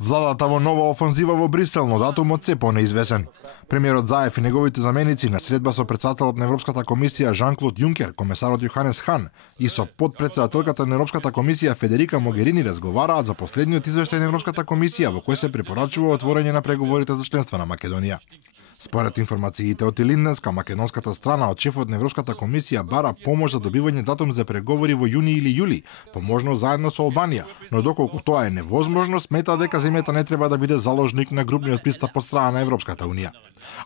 Владата во нова офанзива во Брисел, но датумот се понеизвесен. Премиерот Заев и неговите заменици на средба со претседателот на Европската комисија Жан-Клод Јункер, комесарот Јоханес Хан и со подпретседателката на Европската комисија Федерика Могерини разговараат за последниот извештај на Европската комисија во кој се препорачува отворање на преговорите за членство на Македонија. Според информациите од Илинденска, македонската страна од шефот на Европската комисија бара помош за добивање датум за преговори во јуни или јули, поможно заедно со Албанија, но доколку тоа е невозможно, смета дека земјата не треба да биде заложник на групниот пристап од страна на Европската унија.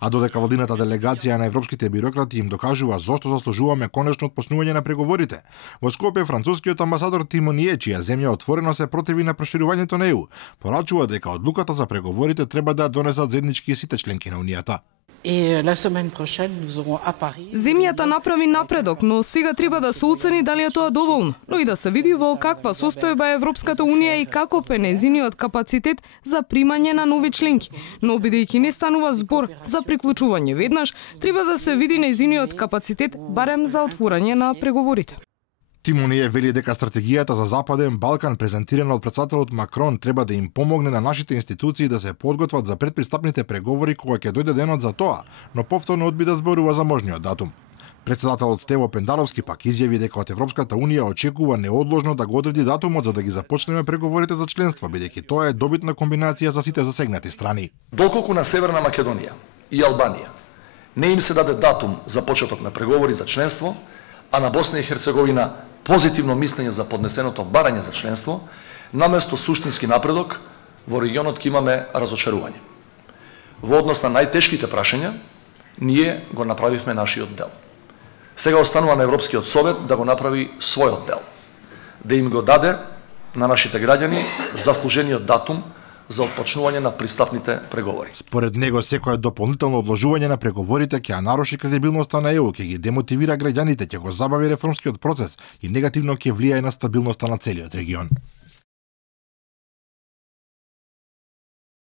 А додека владината делегација на европските бирократи им докажува зошто заслужуваме конечно отпочнување на преговорите, во Скопје францускиот амбасадор Тимоние, чија земја отворено се противи на проширувањето на ЕУ, порачува дека одлуката за преговорите треба да донесат заеднички сите членки на Унијата. Земјата направи напредок, но сега треба да се оцени дали е тоа доволно, но и да се види во каква состојба е Европската унија и каков е нејзиниот капацитет за примање на нови членки. Но бидејќи не станува збор за приклучување веднаш, треба да се види нејзиниот капацитет барем за отворање на преговорите. Тимоние вели дека стратегијата за Западен Балкан презентирана од претседателот Макрон треба да им помогне на нашите институции да се подготват за предпристапните преговори кога ќе дојде денот за тоа, но повторно одби да зборува за можниот датум. Претседателот Стево Пендаровски пак изјави дека од Европската унија очекува неодложно да го одреди датумот за да ги започнеме преговорите за членство, бидејќи тоа е добитна комбинација за сите засегнати страни. Доколку на Северна Македонија и Албанија не им се даде датум за почеток на преговори за членство, а на Босна и Херцеговина позитивно мислење за поднесеното барање за членство, наместо суштински напредок, во регионот ќе имаме разочарување. Во однос на најтешките прашања, ние го направивме нашиот дел. Сега останува на Европскиот совет да го направи својот дел, да им го даде на нашите граѓани заслужениот датум за отпочнување на пристапните преговори. Според него, секое дополнително одложување на преговорите ќе ја наруши кредибилноста на ЕУ, ќе ги демотивира граѓаните, ќе го забави реформскиот процес и негативно ќе влијае на стабилноста на целиот регион.